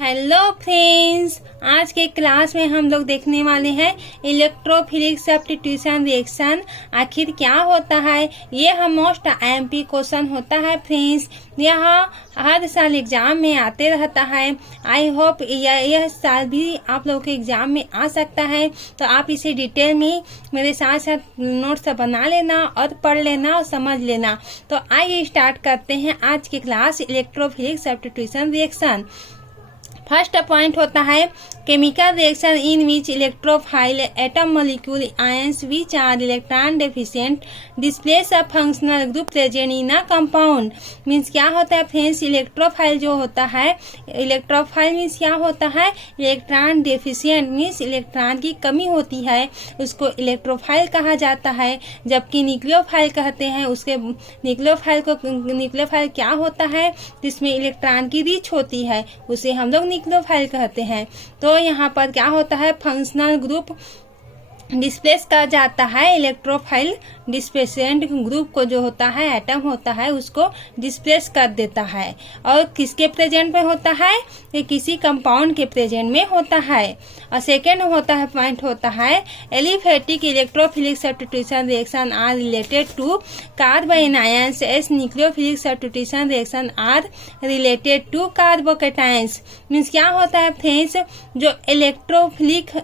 Hello friends, आज के class में हम लोग देखने वाले हैं इलेक्ट्रोफिलिक सब्स्टिट्यूशन रिएक्शन आखिर क्या होता है। ये हम मोस्ट आईएमपी क्वेश्चन होता है फ्रेंड्स। यह हर साल एग्जाम में आते रहता है। आई होप यह साल भी आप लोगों के एग्जाम में आ सकता है, तो आप इसे डिटेल में मेरे साथ साथ नोट्स बना लेना और पढ़ लेना और समझ लेना। तो आइए स्टार्ट करते हैं आज की class electrophilic substitution reaction. First point होता है chemical reaction in which electrophile atom molecule ions which are electron deficient displace a functional group present in a compound. Means क्या होता है फ्रेंड्स, इलेक्ट्रोफाइल जो होता है, इलेक्ट्रोफाइल मीन्स क्या होता है, इलेक्ट्रॉन डेफिशिएंट मीन्स इलेक्ट्रॉन की कमी होती है, उसको इलेक्ट्रोफाइल कहा जाता है। जबकि न्यूक्लियोफाइल कहते हैं उसके न्यूक्लियोफाइल क्या होता है, जिसमें इलेक्ट्रॉन की रिच होती है, उसे हम लोग न्यूक्लियोफाइल कहते हैं। तो यहाँ पर क्या होता है, फंक्शनल ग्रुप डिस्प्लेस कहा जाता है। इलेक्ट्रोफाइल डिस्प्लेसेंट ग्रुप को जो होता है, एटम होता है, उसको डिस्प्लेस कर देता है। और किसके प्रेजेंट में होता है, ये किसी कंपाउंड के प्रेजेंट में होता है। और सेकेंड होता है पॉइंट होता है aliphatic electrophilic substitution reaction are related to carbanions as nucleophilic substitution reaction are related to carbocations. Means क्या होता है फ्रेंड्स, जो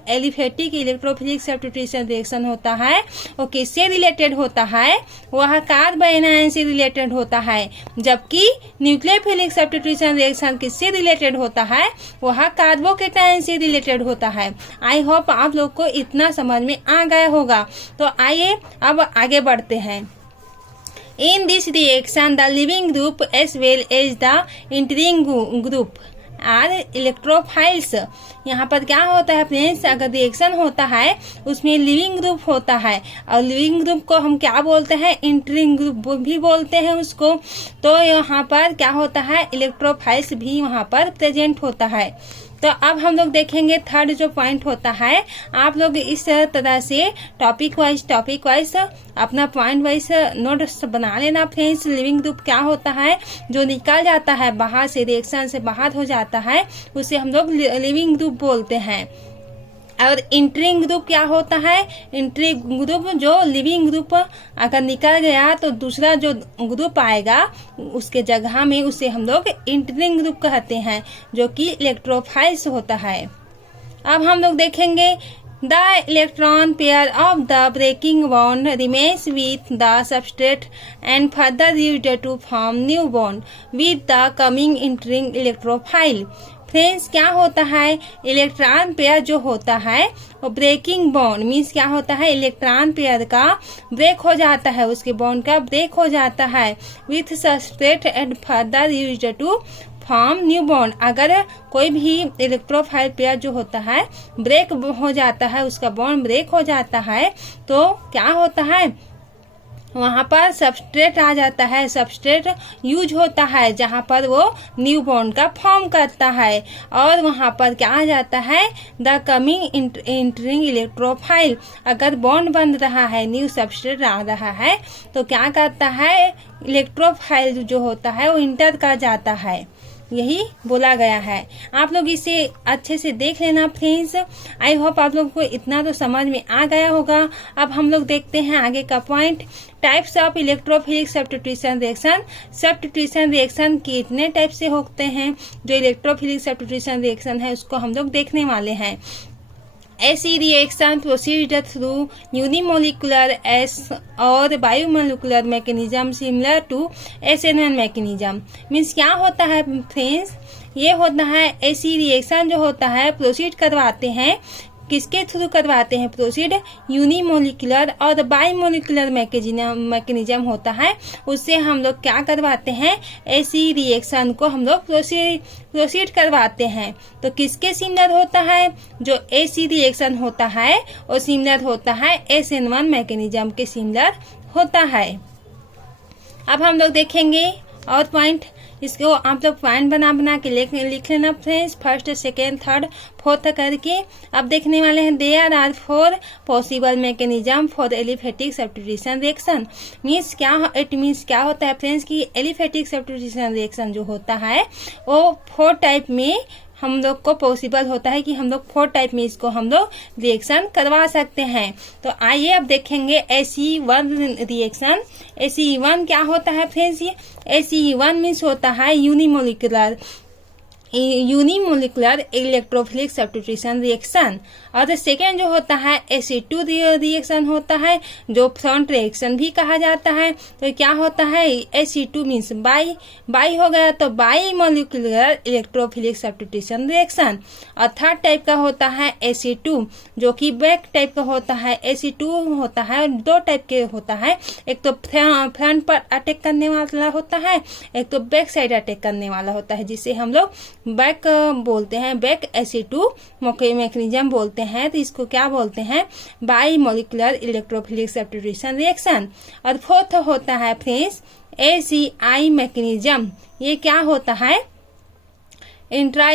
एलिफेटिक इलेक्ट्रोफिलिक सब्स्टिट्यूशन रिएक्शन होता है वो किससे रिलेटेड होता है, वह कार्बन आयन से रिलेटेड होता है। जबकि न्यूक्लियोफिलिक सब्स्टिट्यूशन रिएक्शन किससे रिलेटेड होता है, वह कार्बोकेटायन से रिलेटेड होता है। आई होप आप लोग को इतना समझ में आ गया होगा। तो आइए अब आगे बढ़ते हैं। In this reaction the leaving group as well as the entering group are electrophiles. यहाँ पर क्या होता है फ्रेंड्स, अगर रिएक्शन होता है उसमें लिविंग ग्रुप होता है, और लिविंग ग्रुप को हम क्या बोलते हैं, इंटरिंग ग्रुप भी बोलते हैं उसको। तो यहाँ पर क्या होता है, इलेक्ट्रोफाइल्स भी वहाँ पर प्रेजेंट होता है। तो अब हम लोग देखेंगे थर्ड जो पॉइंट होता है। आप लोग इस तरह से टॉपिक वाइज अपना पॉइंट वाइज नोट्स बना लेना फ्रेंड्स। लिविंग ग्रुप क्या होता है, जो निकल जाता है बाहर से, रिएक्शन से बाहर हो जाता है, उसे हम लोग लिविंग ग्रुप बोलते हैं। और इंटरिंग ग्रुप क्या होता है, इंटरिंग ग्रुप जो लिविंग ग्रुप अगर निकल गया तो दूसरा जो ग्रुप आएगा उसके जगह में उसे हम लोग इंटरिंग ग्रुप कहते हैं, जो कि इलेक्ट्रोफाइल्स होता है। अब हम लोग देखेंगे the electron pair of the breaking bond remains with the substrate and further used to form new bond with the coming entering electrophile. Friends क्या होता है, इलेक्ट्रॉन पेयर जो होता है वो ब्रेकिंग बॉन्ड मीन्स क्या होता है, इलेक्ट्रॉन पेयर का ब्रेक हो जाता है, उसके बॉन्ड का ब्रेक हो जाता है with substrate and further used to form new bond. अगर कोई भी इलेक्ट्रोफाइल पेयर जो होता है ब्रेक हो जाता है, उसका बॉन्ड ब्रेक हो जाता है, तो क्या होता है, वहाँ पर सबस्ट्रेट आ जाता है, सबस्ट्रेट यूज होता है जहाँ पर वो न्यू बॉन्ड का फॉर्म करता है। और वहाँ पर क्या आ जाता है, द कमिंग इंटरिंग इलेक्ट्रोफाइल। अगर बॉन्ड बन रहा है, न्यू सबस्ट्रेट आ रहा है, तो क्या करता है, इलेक्ट्रोफाइल जो होता है वो इंटर कर जाता है, यही बोला गया है। आप लोग इसे अच्छे से देख लेना फ्रेंड्स। आई होप आप लोग को इतना तो समझ में आ गया होगा। अब हम लोग देखते हैं आगे का point, types of electrophilic substitution reaction. Substitution reaction कितने टाइप से होते हैं, जो इलेक्ट्रोफिलिक सब्स्टिट्यूशन रिएक्शन है उसको हम लोग देखने वाले हैं। ऐसी reaction proceed through unimolecular S और bimolecular mechanism similar to SN1 mechanism. Means क्या होता है फ्रेंड्स, ये होता है ऐसी रिएक्शन जो होता है प्रोसीड करवाते हैं, किसके थ्रू करवाते हैं, प्रोसीड यूनिमोलिकुलर और बायोमोलिकुलर मैकेनिज्म होता है, उससे हम लोग क्या करवाते हैं, ऐसी रिएक्शन को हम लोग प्रोसीड करवाते हैं। तो किसके सिमिलर होता है, जो ऐसी रिएक्शन होता है वो सिमिलर होता है SN1 मैकेनिज्म के सिमिलर होता है। अब हम लोग देखेंगे और पॉइंट, इसको आप लोग पॉइंट बना के लिख लेना friends, first second third fourth करके। अब देखने वाले हैं there are 4 possible mechanism for aliphatic substitution reaction. Means क्या होता है फ्रेंड्स कि एलिफेटिक सब्स्टिट्यूशन रिएक्शन जो होता है वो 4 टाइप में हम लोग को पॉसिबल होता है कि हम लोग 4 टाइप में इसको हम लोग रिएक्शन करवा सकते हैं। तो आइए अब देखेंगे Ace1 रिएक्शन। Ace1 क्या होता है फ्रेंड्स? ये Ace1 मीन्स होता है यूनिमोलिकुलर इलेक्ट्रोफिलिक सब्स्टिट्यूशन रिएक्शन। और सेकेंड जो होता है Ace2 रिएक्शन होता है, जो फ्रंट रिएक्शन भी कहा जाता है। तो क्या होता है? Ace2 मीन्स बाई हो गया, तो by molecular electrophilic substitution reaction. और थर्ड टाइप का होता है Ace2, जो कि बैक टाइप का होता है। Ace2 होता है 2 टाइप के होता है, एक तो फ्रंट पर अटैक करने वाला होता है, एक तो बैक साइड अटैक करने वाला होता है, जिसे हम लोग बैक बोलते हैं, बैक Ace2 मैकेनिज्म बोलते हैं। तो इसको क्या बोलते हैं? By molecular electrophilic substitution reaction. और फोर्थ होता है फ्रेंड्स ACI मैकेनिज्म। ये क्या होता है? इंटर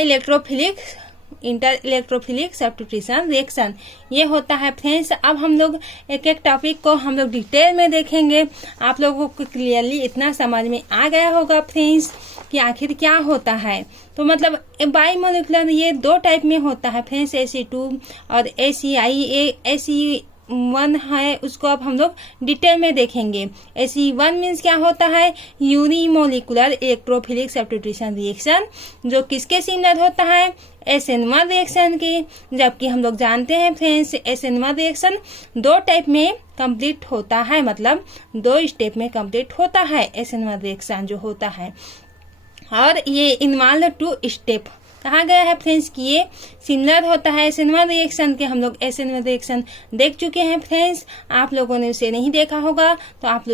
इलेक्ट्रोफिलिक सब्स्टिट्यूशन रिएक्शन, ये होता है फ्रेंड्स। अब हम लोग एक एक टॉपिक को हम लोग डिटेल में देखेंगे। आप लोगों को क्लियरली इतना समझ में आ गया होगा फ्रेंड्स कि आखिर क्या होता है। तो मतलब बाई मोलिकुलर ये 2 टाइप में होता है फ्रेंड्स, Ace2 और ACI। Ace1 है, उसको अब हम लोग डिटेल में देखेंगे। Ace1 मीन्स क्या होता है? यूनिमोलिकुलर इलेक्ट्रोफिलिक सब्स्टिट्यूशन रिएक्शन, जो किसके सिमिलर होता है? SN1 रिएक्शन की। जबकि हम लोग जानते हैं फ्रेंड्स SN1 रिएक्शन 2 टाइप में कंप्लीट होता है, मतलब 2 स्टेप में कंप्लीट होता है SN1 रिएक्शन जो होता है। और ये इन्वॉल्व 2 स्टेप कहा गया है फ्रेंड्स कि ये सिमिलर होता है SN1 रिएक्शन के। हम लोग SN1 रिएक्शन देख चुके हैं फ्रेंड्स, आप लोगों ने उसे नहीं देखा होगा तो आप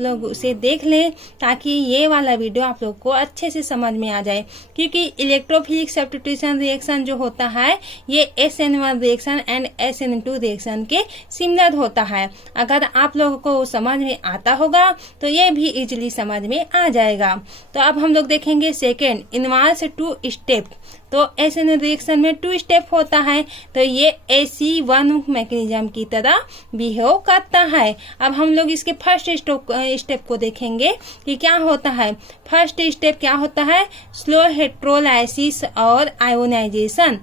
लोग उसे देख लें, ताकि ये वाला वीडियो आप लोग को अच्छे से समझ में आ जाए। क्योंकि इलेक्ट्रोफिलिक सब्स्टिट्यूशन रिएक्शन जो होता है ये SN1 reaction and SN2 reaction के सिमिलर होता है। अगर आप लोगों को समझ में आता होगा तो ये भी इजिली समझ में आ जाएगा। तो अब हम लोग देखेंगे सेकेंड इन्वॉल्व्स 2 स्टेप। तो SN रिएक्शन में 2 स्टेप होता है, तो ये Ace1 मैकेनिज्म की तरह बिहेव करता है। अब हम लोग इसके फर्स्ट स्टेप को देखेंगे कि क्या होता है। फर्स्ट स्टेप क्या होता है? स्लो हेटेरोलाइसिस और आयोनाइजेशन।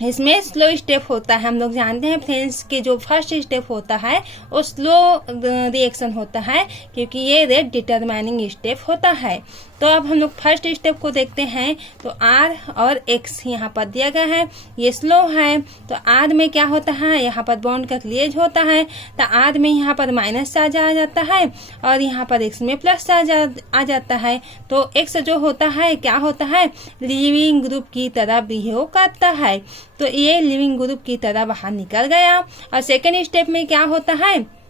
इसमें स्लो स्टेप होता है। हम लोग जानते हैं फ्रेंड्स कि जो फर्स्ट स्टेप होता है वो स्लो रिएक्शन होता है, क्योंकि ये रेट डिटरमाइनिंग स्टेप होता है। तो अब हम लोग फर्स्ट स्टेप को देखते हैं। तो R और X यहाँ पर दिया गया है, ये स्लो है। तो R में क्या होता है? यहाँ पर बॉन्ड का क्लियरेज होता है, तो R में यहाँ पर माइनस चार्ज आ जाता है और यहाँ पर X में प्लस चार्ज आ जाता है। तो X जो होता है क्या होता है? लिविंग ग्रुप की तरह बिहेव करता है। तो ये लिविंग ग्रुप की तरह बाहर निकल गया। और सेकेंड स्टेप में क्या होता है?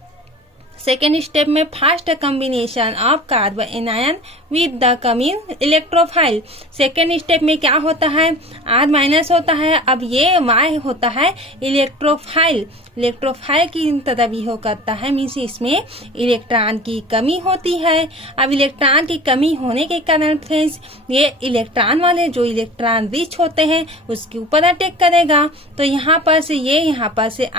सेकेंड स्टेप में fast combination of carbon anion with the coming electrophile. Second step में क्या होता है? R माइनस होता है, अब ये Y होता है इलेक्ट्रोफाइल की तरह बिहेव करता है, मीन्स इसमें इलेक्ट्रॉन की कमी होती है। अब इलेक्ट्रॉन की कमी होने के कारण फ्रेंड्स ये इलेक्ट्रॉन वाले जो इलेक्ट्रॉन रिच होते हैं उसके ऊपर अटैक करेगा। तो यहाँ पर से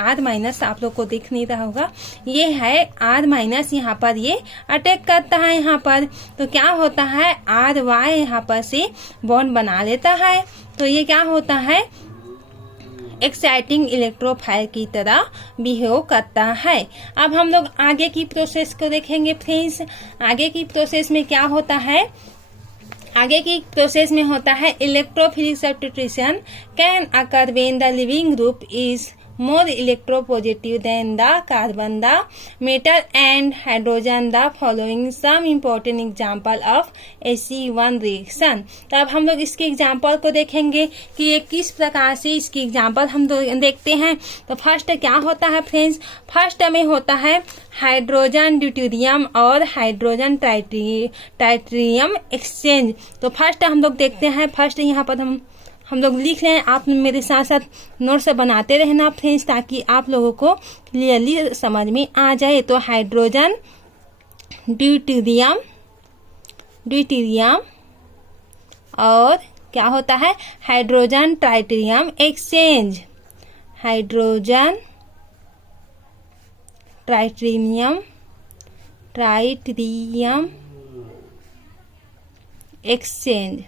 R माइनस आप लोग को दिख नहीं रहा होगा, ये है R माइनस, यहाँ पर ये अटैक करता है। यहाँ पर तो क्या होता है? RY यहाँ पर से बॉन्ड बना लेता है। तो ये क्या होता है? एक्साइटिंग इलेक्ट्रोफाइल की तरह बिहेव करता है। अब हम लोग आगे की प्रोसेस को देखेंगे फ्रेंड्स। आगे की प्रोसेस में क्या होता है? आगे की प्रोसेस में होता है electrophilic substitution can occur when the leaving group is more electropositive than the carbon, the metal and hydrogen, the following some important example of Ace1 reaction। तो अब हम लोग इसके एग्जाम्पल को देखेंगे कि ये किस प्रकार से इसकी एग्जाम्पल हम देखते हैं। तो फर्स्ट क्या होता है फ्रेंड्स? फर्स्ट में होता है हाइड्रोजन ड्यूटेरियम और हाइड्रोजन ट्राइटेरियम एक्सचेंज। तो फर्स्ट हम लोग देखते हैं। फर्स्ट यहाँ पर हम लोग लिख लें, आप मेरे साथ साथ नोट्स बनाते रहना फ्रेंड्स, ताकि आप लोगों को क्लियरली समझ में आ जाए। तो हाइड्रोजन ड्यूटेरियम और क्या होता है? Hydrogen ट्राइटेरियम exchange. Hydrogen ट्राइटेरियम exchange.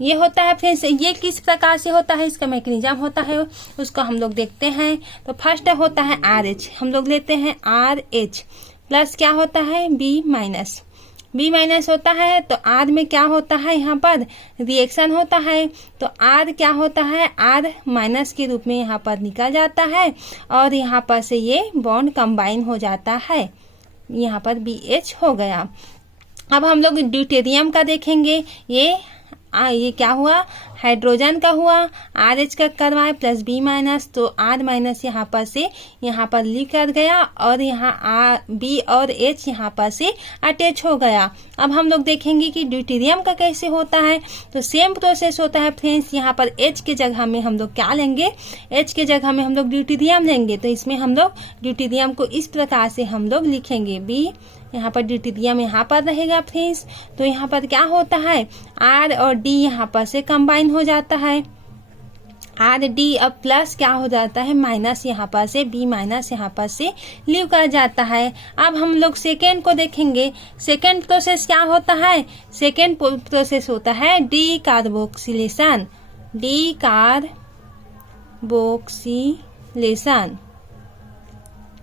ये होता है फ्रेंड्स, ये किस प्रकार से होता है, इसका मैकेनिज्म होता है उसको हम लोग देखते हैं। तो फर्स्ट होता है RH, हम लोग लेते हैं RH प्लस क्या होता है B माइनस होता है। तो R में क्या होता है, यहाँ पर रिएक्शन होता है, तो R क्या होता है, R माइनस के रूप में यहाँ पर निकल जाता है और यहाँ पर से ये बॉन्ड कंबाइन हो जाता है, यहाँ पर BH हो गया। अब हम लोग ड्यूटेरियम का देखेंगे। ये क्या हुआ, हाइड्रोजन का हुआ, RH का करवाए प्लस B माइनस, तो R माइनस यहाँ पर से यहाँ पर लिख कर गया और यहाँ B और H यहाँ पर से अटैच हो गया। अब हम लोग देखेंगे कि ड्यूटेरियम का कैसे होता है। तो सेम प्रोसेस होता है फ्रेंड्स, यहाँ पर H के जगह में हम लोग क्या लेंगे, H के जगह में हम लोग ड्यूटेरियम लेंगे। तो इसमें हम लोग ड्यूटेरियम को इस प्रकार से हम लोग लिखेंगे, B यहाँ पर ड्यूटेरियम यहाँ पर रहेगा फ्रेंड्स। तो यहाँ पर क्या होता है, R और D यहाँ पर से कंबाइन हो जाता है, RD अब प्लस क्या हो जाता है, माइनस यहाँ पर से B माइनस यहाँ पर से लीव कर जाता है। अब हम लोग सेकेंड को देखेंगे। सेकेंड प्रोसेस क्या होता है, सेकेंड प्रोसेस होता है डी कार्बोक्सिलेशन।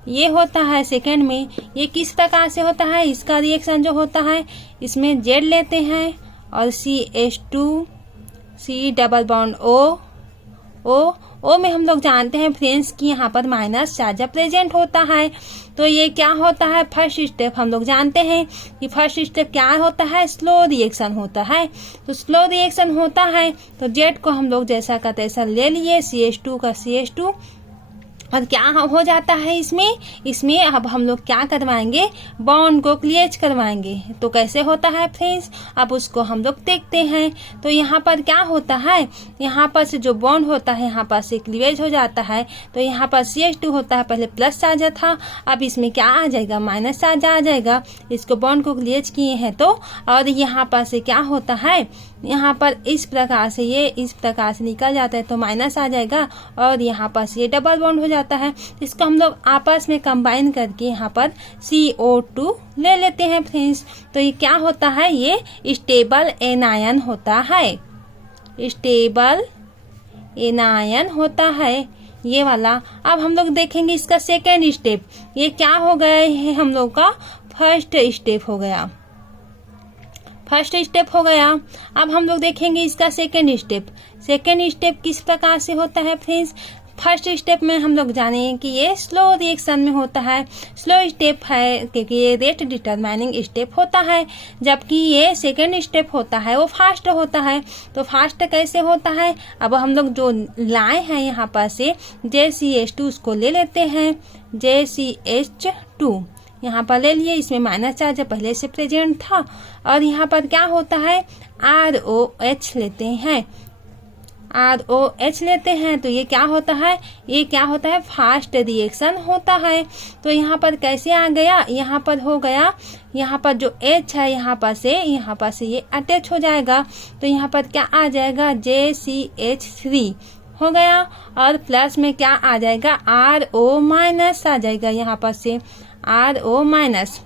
ये होता है सेकेंड में। ये किस प्रकार से होता है, इसका रिएक्शन जो होता है, इसमें Z लेते हैं और CH2 C double bond O में हम लोग जानते हैं फ्रेंड्स कि यहाँ पर माइनस चार्ज प्रेजेंट होता है। तो ये क्या होता है, फर्स्ट स्टेप हम लोग जानते हैं कि फर्स्ट स्टेप क्या होता है, स्लो रिएक्शन होता है। तो स्लो रिएक्शन होता है तो Z को हम लोग जैसा का तैसा ले लिए, CH2 का CH2, और क्या हो जाता है इसमें अब हम लोग क्या करवाएंगे, बॉन्ड को क्लीवेज करवाएंगे। तो कैसे होता है फ्रेंड्स, अब उसको हम लोग देखते हैं। तो यहाँ पर क्या होता है, यहाँ पर से जो बॉन्ड होता है यहाँ पर से क्लीवेज हो जाता है। तो यहाँ पर CH2 होता है, पहले प्लस चार्ज था, अब इसमें क्या आ जाएगा, माइनस चार्ज आ जाएगा। इसको बॉन्ड को क्लीवेज किए हैं तो, और यहाँ पर से क्या होता है, यहाँ पर इस प्रकार से ये इस प्रकार से निकल जाता है तो माइनस आ जाएगा और यहाँ पर से ये डबल बॉन्ड हो जाता है। इसको हम लोग आपस में कंबाइन करके यहाँ पर CO2 ले लेते हैं फ्रेंड्स। तो ये क्या होता है, ये स्टेबल एनायन होता है, स्टेबल एनायन होता है ये वाला। अब हम लोग देखेंगे इसका सेकेंड स्टेप। ये क्या हो गया है, हम लोग का फर्स्ट स्टेप हो गया, फर्स्ट स्टेप हो गया। अब हम लोग देखेंगे इसका सेकेंड स्टेप। सेकेंड स्टेप किस प्रकार से होता है फ्रेंड्स, फर्स्ट स्टेप में हम लोग जाने कि ये स्लो रिएक्शन में होता है, स्लो स्टेप है क्योंकि ये रेट डिटरमाइनिंग स्टेप होता है, जबकि ये सेकेंड स्टेप होता है वो फास्ट होता है। तो फास्ट कैसे होता है, अब हम लोग जो लाए हैं यहाँ पर से JCH2 उसको ले लेते हैं, JCH2 यहाँ पर ले लिए, इसमें माइनस चार्ज पहले से प्रेजेंट था। और यहाँ पर क्या होता है, ROH लेते हैं, ROH लेते हैं। तो ये क्या होता है, ये क्या होता है, फास्ट रिएक्शन होता है। तो यहाँ पर कैसे आ गया, यहाँ पर हो गया, यहाँ पर जो H है यहाँ पर से ये अटैच हो जाएगा। तो यहाँ पर क्या आ जाएगा, JCH3 हो गया और प्लस में क्या आ जाएगा, RO माइनस आ जाएगा, यहाँ पर से RO माइनस,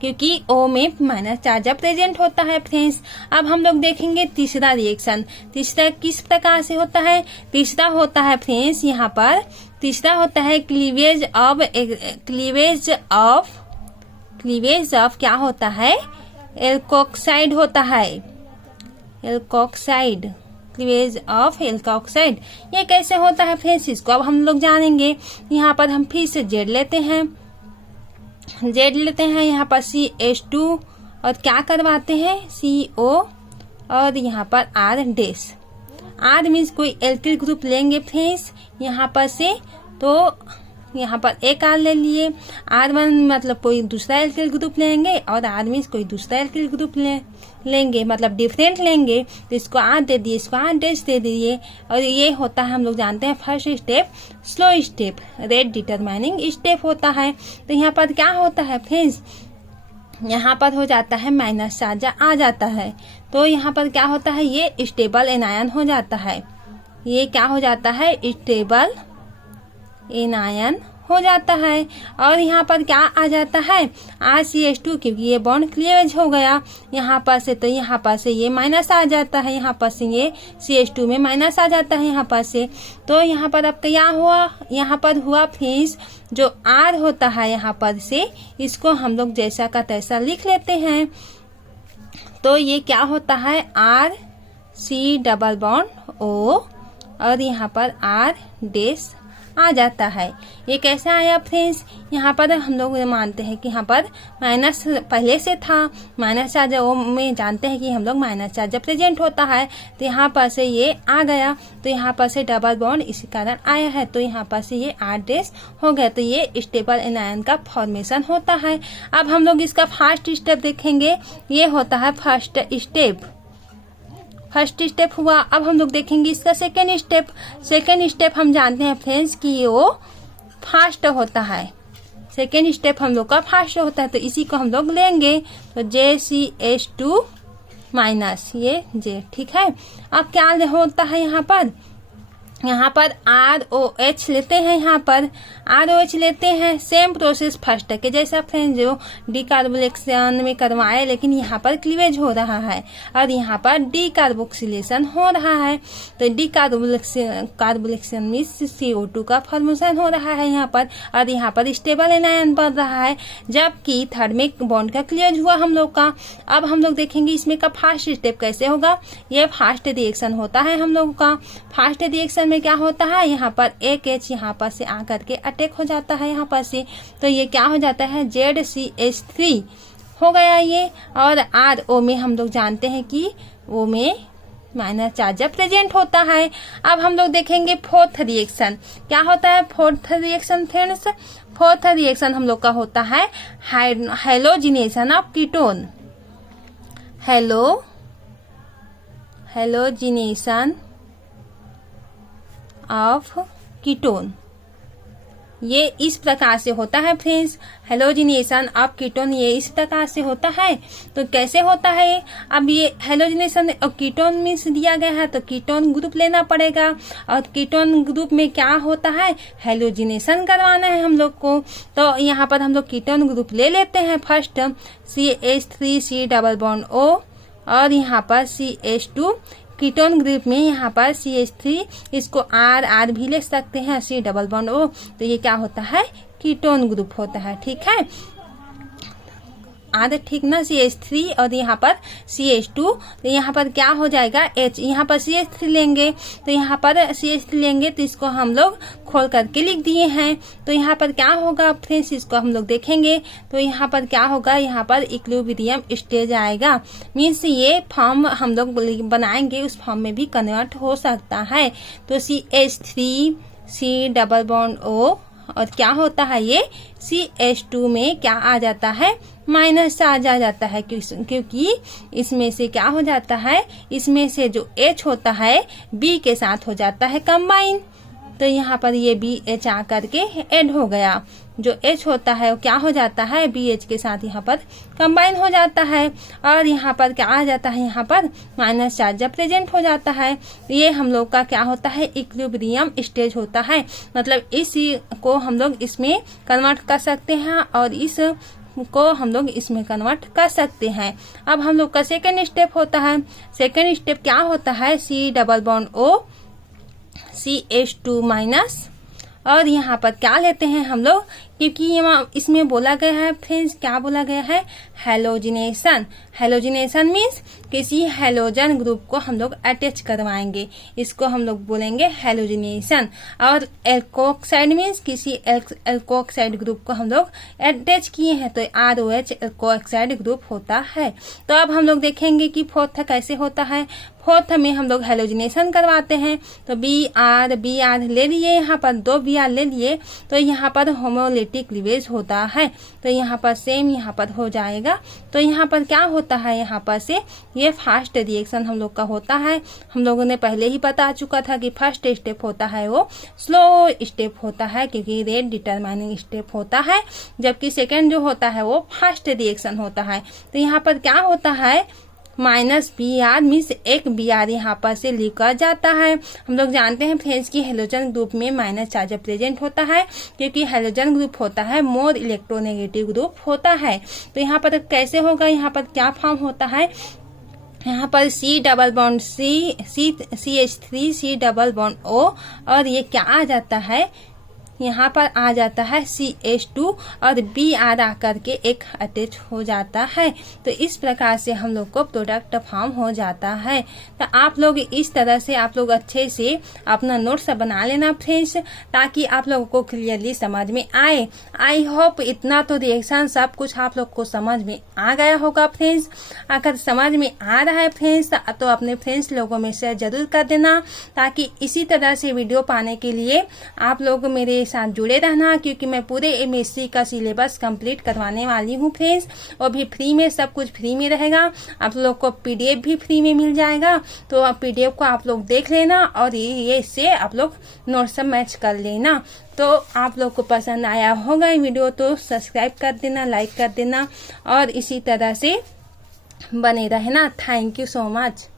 क्योंकि O में माइनस चार्ज प्रेजेंट होता है फ्रेंड्स। अब हम लोग देखेंगे तीसरा रिएक्शन। तीसरा किस प्रकार से होता है, तीसरा होता है फ्रेंड्स, यहाँ पर तीसरा होता है क्लीवेज ऑफ क्या होता है, एल्कोक्साइड होता है, एल्कोक्साइड, क्लीवेज ऑफ एल्कोक्साइड। ये कैसे होता है फ्रेंड्स, इसको अब हम लोग जानेंगे। यहाँ पर हम फिर से Z लेते हैं, यहाँ पर CH2 और क्या करवाते हैं, CO और यहाँ पर R मीन्स कोई एल्किल ग्रुप लेंगे फ्रेंड्स यहाँ पर से। तो यहाँ पर एक R ले लिए, R1 मतलब कोई दूसरा एल्किल ग्रुप लेंगे और R मीन्स कोई दूसरा एल्किल ग्रुप लेंगे, मतलब डिफरेंट लेंगे। तो इसको R दे दिए, इसको R- दे दिए, और ये होता है हम लोग जानते हैं first step, slow step, rate determining step होता है। तो यहाँ पर क्या होता है फ्रेंड्स, यहाँ पर हो जाता है माइनस चार्ज आ जाता है। तो यहाँ पर क्या होता है, ये स्टेबल एनायन हो जाता है, ये क्या हो जाता है, स्टेबल एनायन हो जाता है। और यहाँ पर क्या आ जाता है RCH2, क्योंकि ये बॉन्ड क्लीवेज हो गया यहाँ पर से, तो यहाँ पर से ये माइनस आ जाता है, यहाँ पर से ये CH2 में माइनस आ जाता है यहाँ पर से। तो यहाँ पर अब क्या हुआ, यहाँ पर हुआ फ्रेंड्स जो R होता है यहाँ पर से, इसको हम लोग जैसा का तैसा लिख लेते हैं। तो ये क्या होता है RC डबल बॉन्ड O और यहाँ पर R डैश आ जाता है। ये कैसे आया फ्रेंड्स, यहाँ पर हम लोग मानते हैं कि यहाँ पर माइनस पहले से था, माइनस चार्ज में जानते हैं कि हम लोग माइनस चार्ज जब प्रेजेंट होता है तो यहाँ पर से ये आ गया, तो यहाँ पर से डबल बॉन्ड इसी कारण आया है, तो यहाँ पर से ये R डैश हो गया। तो ये स्टेबल एनायन का फॉर्मेशन होता है। अब हम लोग इसका फर्स्ट स्टेप देखेंगे, ये होता है फर्स्ट स्टेप हुआ। अब हम लोग देखेंगे इसका सेकेंड स्टेप हम जानते हैं फ्रेंड्स कि वो फास्ट होता है, सेकेंड स्टेप हम लोग का फास्ट होता है, तो इसी को हम लोग लेंगे। तो JCH2 माइनस ये J, ठीक है। अब क्या होता है यहाँ पर ROH लेते हैं, यहाँ पर ROH लेते हैं, सेम प्रोसेस फर्स्ट के जैसा फ्रेंड जो डीकार्बोक्सिलेशन में करवाए, लेकिन यहाँ पर क्लीवेज हो रहा है और यहाँ पर डीकार्बोक्सिलेशन हो रहा है। तो डीकार्बोक्सिलेशन में CO2 का फॉर्मेशन हो रहा है यहाँ पर, और यहाँ पर स्टेबल एनायन बन रहा है, जबकि थर्ड में बॉन्ड का क्लीवेज हुआ हम लोग का। अब हम लोग देखेंगे इसमें का फास्ट स्टेप कैसे होगा। ये फास्ट रिएक्शन होता है हम लोग का। फास्ट रिएक्शन में क्या होता है, यहाँ पर एक H यहाँ पर से आकर के अटैक हो जाता है यहाँ पर से, तो ये क्या हो जाता है ZCH3 हो गया ये। और RO में हम लोग जानते हैं कि O में माइनस चार्ज प्रेजेंट होता है। अब हम लोग देखेंगे फोर्थ रिएक्शन क्या होता है। Fourth reaction friends, fourth reaction हम लोग का होता है halogenation of ketone, halogenation of ketone. ये इस प्रकार से होता है फ्रेंड्स, हैलोजिनेशन ऑफ कीटोन ये इस प्रकार से होता है। तो कैसे होता है, अब ये हैलोजिनेशन ऑफ कीटोन मीन्स दिया गया है, तो कीटोन ग्रुप लेना पड़ेगा, और कीटोन ग्रुप में क्या होता है हैलोजिनेशन करवाना है हम लोग को। तो यहाँ पर हम लोग कीटोन ग्रुप ले लेते हैं। First CH3C double bond O और यहाँ पर CH2 कीटोन ग्रुप में यहाँ पर CH3, इसको R भी ले सकते हैं, C डबल बॉन्ड O, तो ये क्या होता है कीटोन ग्रुप होता है, ठीक है। आधा ठीक ना, CH3 और यहाँ पर CH2, तो यहाँ पर क्या हो जाएगा H, यहाँ पर CH3 लेंगे, तो यहाँ पर CH3 लेंगे तो इसको हम लोग खोल करके लिख दिए हैं। तो यहाँ पर क्या होगा फ्रेंड्स, इसको हम लोग देखेंगे। तो यहाँ पर क्या होगा, यहाँ पर इक्विलिब्रियम स्टेज आएगा, मीन्स ये फॉर्म हम लोग बनाएंगे उस फॉर्म में भी कन्वर्ट हो सकता है। तो CH3C डबल बॉन्ड O और क्या होता है ये CH2 में क्या आ जाता है माइनस चार्ज आ जाता है, क्योंकि इसमें से क्या हो जाता है, इसमें से जो H होता है B के साथ हो जाता है कंबाइन। तो यहाँ पर ये BH आकर के ऐड हो गया, जो H होता है वो क्या हो जाता है BH के साथ यहाँ पर कंबाइन हो जाता है, और यहाँ पर क्या आ जाता है, यहाँ पर माइनस चार्ज जब प्रेजेंट हो जाता है। ये हम लोग का क्या होता है इक्विलिब्रियम स्टेज होता है, मतलब इसी को हम लोग इसमें कन्वर्ट कर सकते हैं और इस को हम लोग इसमें कन्वर्ट कर सकते हैं। अब हम लोग का सेकेंड स्टेप होता है। सेकेंड स्टेप क्या होता है, C double bond O CH2 minus, और यहाँ पर क्या लेते हैं हम लोग, क्योंकि इसमें बोला गया है फ्रेंड्स, क्या बोला गया है हैलोजिनेशन। हैलोजिनेशन मीन्स किसी हैलोजन ग्रुप को हम लोग अटैच करवाएंगे, इसको हम लोग बोलेंगे हैलोजिनेशन। और एल्कोक्साइड मीन्स किसी एल्कोक्साइड ग्रुप को हम लोग अटैच किए हैं, तो ROH एल्कोक्साइड ग्रुप होता है। तो अब हम लोग देखेंगे कि फोर्थ कैसे होता है। फोर्थ में हम लोग हैलोजिनेशन करवाते हैं, तो BR ले लिए, यहाँ पर 2 BR ले लिए, तो यहाँ पर होमोलिटिक क्लीवेज होता है, तो यहाँ पर सेम यहाँ पर हो जाएगा। तो यहाँ पर क्या होता है, यहाँ पर से ये फास्ट रिएक्शन हम लोग का होता है। हम लोगों ने पहले ही बता चुका था कि फर्स्ट स्टेप होता है वो स्लो स्टेप होता है, क्योंकि रेट डिटरमाइनिंग स्टेप होता है, जबकि सेकेंड जो होता है वो फास्ट रिएक्शन होता है। तो यहाँ पर क्या होता है -Br मीन्स एक Br यहाँ पर से लिखा जाता है। हम लोग जानते हैं फ्रेंड्स कि हेलोजन ग्रुप में माइनस चार्ज प्रेजेंट होता है, क्योंकि हेलोजन ग्रुप होता है मोर इलेक्ट्रोनेगेटिव ग्रुप होता है। तो यहाँ पर कैसे होगा, यहाँ पर क्या फॉर्म होता है, यहाँ पर C double bond CH3 C double bond O और ये क्या आ जाता है, यहाँ पर आ जाता है CH2 और Br आकर के एक अटैच हो जाता है। तो इस प्रकार से हम लोग को प्रोडक्ट फॉर्म हो जाता है। तो आप लोग इस तरह से आप लोग अच्छे से अपना नोट्स बना लेना फ्रेंड्स, ताकि आप लोगों को क्लियरली समझ में आए। आई होप इतना तो रिएक्शन सब कुछ आप लोग को समझ में आ गया होगा फ्रेंड्स। अगर समझ में आ रहा है फ्रेंड्स तो अपने फ्रेंड्स लोगों में शेयर जरूर कर देना, ताकि इसी तरह से वीडियो पाने के लिए आप लोग मेरे साथ जुड़े रहना, क्योंकि मैं पूरे MSc का सिलेबस कंप्लीट करवाने वाली हूँ फ्रेंड्स। और भी फ्री में, सब कुछ फ्री में रहेगा। आप लोग को PDF भी फ्री में मिल जाएगा। तो PDF को आप लोग देख लेना और ये इससे आप लोग नोट्स मैच कर लेना। तो आप लोग को पसंद आया होगा ये वीडियो तो सब्सक्राइब कर देना, लाइक कर देना और इसी तरह से बने रहना। Thank you so much.